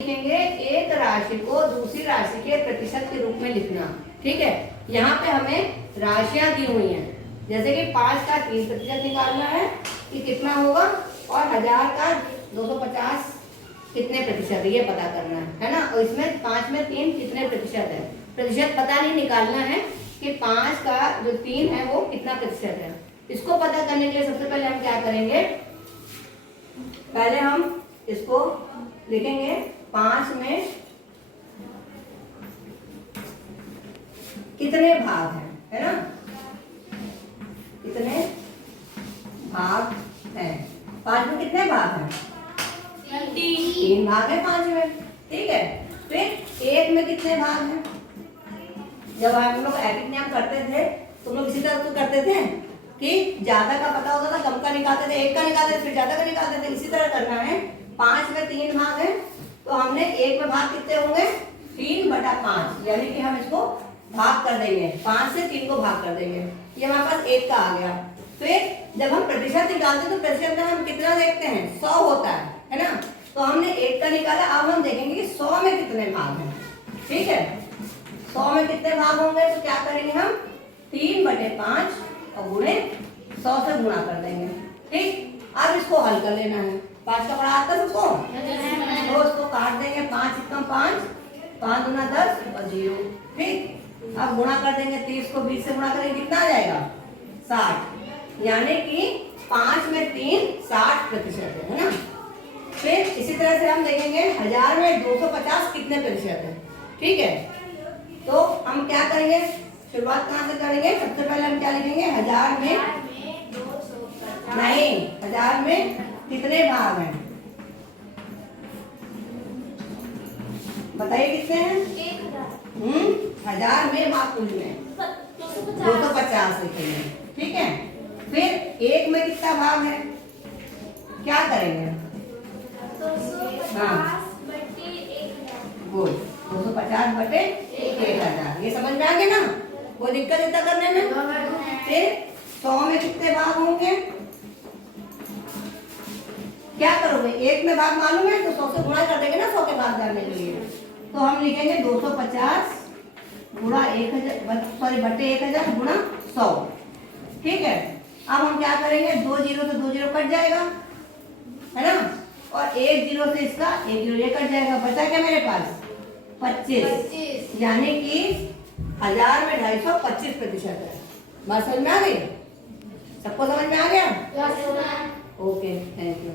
लिखेंगे एक राशि को दूसरी राशि के प्रतिशत के रूप में लिखना। ठीक है, यहाँ पे हमें राशियां दी हुई हैं, जैसे कि 5 का 3% निकालना है कि कितना होगा, और 1000 का 250 कितने प्रतिशत है ये पता करना है ना। और इसमें 5 में 3 कितने प्रतिशत है, प्रतिशत पता नहीं, निकालना है कि 5 का जो 3 है वो कितना प्रतिशत है। इसको पता करने के लिए सबसे पहले हम क्या करेंगे, पहले हम इसको लिखेंगे 5 में कितने भाग हैं, है ना, कितने भाग हैं। 5 में कितने भाग हैं, 3 भाग है 5 में। ठीक है, फिर 1 में कितने भाग हैं। जब हम लोग एडिट करते थे तो लोग इसी तरह तो करते थे कि ज्यादा का पता होता था, कम का निकालते थे, 1 का निकालते थे, फिर ज्यादा का निकालते थे। इसी तरह करना है। 5 में 3 भाग है तो हमने 1 में भाग कितने होंगे, 3/5, यानी कि हम इसको भाग कर देंगे, 5 से 3 को भाग कर देंगे, ये हमारे पास 1 का आ गया। फिर जब हम प्रतिशत निकालते हैं तो प्रतिशत में हम कितना देखते हैं, 100 होता है ना। तो हमने 1 का निकाला, अब हम देखेंगे कि 100 में कितने भाग हैं। ठीक है, 100 में कितने भाग होंगे, तो क्या करेंगे हम 3/5 और गुणे 100 से गुणा कर देंगे। ठीक, अब इसको हल कर लेना है। 5 का बड़ा आता है उसको, तो उसको काट देंगे, 5 एकम 5, 5 दूना 10 और 0। ठीक, अब गुणा कर देंगे, 30 को 20 से गुणा करेंगे, कितना आ जाएगा 60, यानी कि 5 में 3 60% है ना। फिर इसी तरह से हम देखेंगे 1000 में 250 कितने प्रतिशत है। ठीक है, तो हम क्या करेंगे, शुरुआत कहाँ से करेंगे, सबसे पहले हम क्या लिखेंगे, 1000 में 250 नहीं, 1000 में कितने भाग हैं बताइए, कितने हैं, 1000 में भाग कुल में 250 लिखेंगे। ठीक है, फिर 1 में कितना भाग है, क्या करेंगे, 250/1000, ये समझ में आ गया ना, कोई दिक्कत इतना करने में। फिर 100 में कितने भाग होंगे, क्या करोगे, 1 में भाग मालूम है तो 100 से गुणा कर देंगे ना 100 के भाग जानने के लिए। तो हम लिखेंगे 250 गुणा 1000 सॉरी बटे 1000 गुणा 100। ठीक है, अब हम क्या करेंगे, 2 0 तो 2 0 कट जाएगा, है ना, और 1 0 से इसका 1 0 ये कट जाएगा, बचा क्या मेरे पास 25, यानी कि 1000 में 250 25% है। बात समझ में आ गई, सबको समझ में आ गया। Okay, thank you.